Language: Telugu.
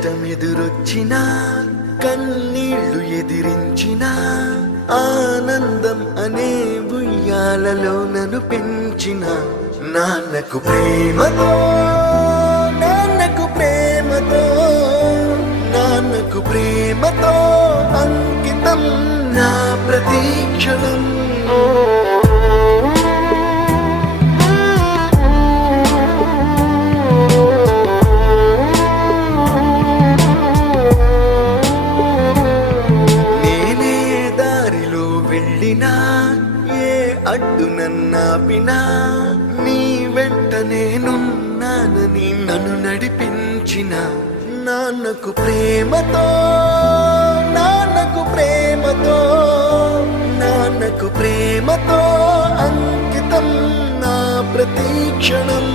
కష్టమెదురొచ్చినా కన్నీళ్లు ఎదిరించినా ఆనందం అనే ఉయ్యాలలో నన్ను పెంచిన నాన్నకు ప్రేమతో నాన్నకు ప్రేమతో నాన్నకు ప్రేమతో అంకితం నా ప్రతీక్షణం. ఏ అడ్డు నన్నాపినా నీ వెంట నేనున్నానని నన్ను నడిపించిన నాన్నకు ప్రేమతో నాన్నకు ప్రేమతో నాన్నకు ప్రేమతో అంకితం నా ప్రతీక్షణం.